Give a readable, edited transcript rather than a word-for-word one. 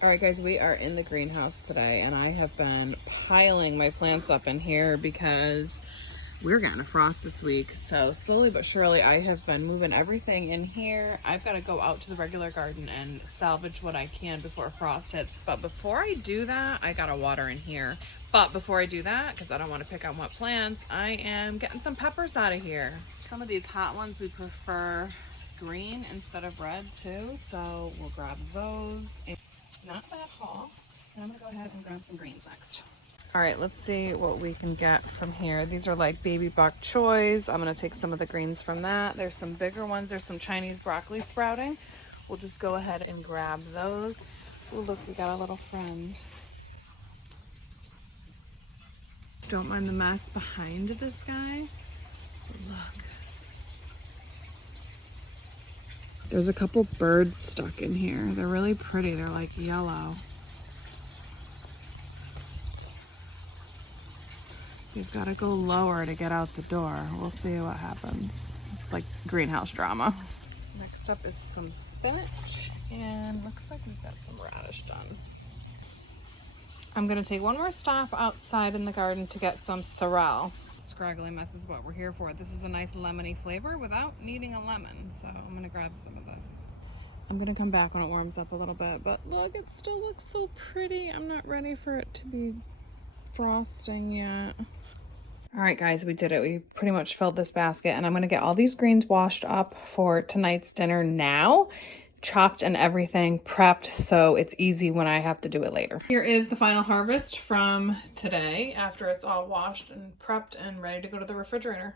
All right, guys, we are in the greenhouse today, and I have been piling my plants up in here because we're getting a frost this week. So slowly but surely, I have been moving everything in here. I've got to go out to the regular garden and salvage what I can before frost hits. But before I do that, I got to water in here. But before I do that, because I don't want to pick on wet plants, I am getting some peppers out of here. Some of these hot ones, we prefer green instead of red too. So we'll grab those. Not that haul. And I'm gonna go ahead and grab some greens next. All right, let's see what we can get from here. These are like baby bok choys. I'm gonna take some of the greens from that. There's some bigger ones. There's some Chinese broccoli sprouting. We'll just go ahead and grab those. Oh, look, we got a little friend. Don't mind the mess behind this guy. Look. There's a couple birds stuck in here. They're really pretty. They're like yellow. You've got to go lower to get out the door. We'll see what happens. It's like greenhouse drama. Next up is some spinach, and looks like we've got some radish done. I'm gonna take one more stop outside in the garden to get some sorrel. Scraggly mess is what we're here for. This is a nice lemony flavor without needing a lemon, so I'm gonna grab some of this. I'm gonna come back when it warms up a little bit, but look, it still looks so pretty. I'm not ready for it to be frosting yet. All right, guys, we did it. We pretty much filled this basket, and I'm going to get all these greens washed up for tonight's dinner now, chopped and everything prepped, so it's easy when I have to do it later. Here is the final harvest from today after it's all washed and prepped and ready to go to the refrigerator.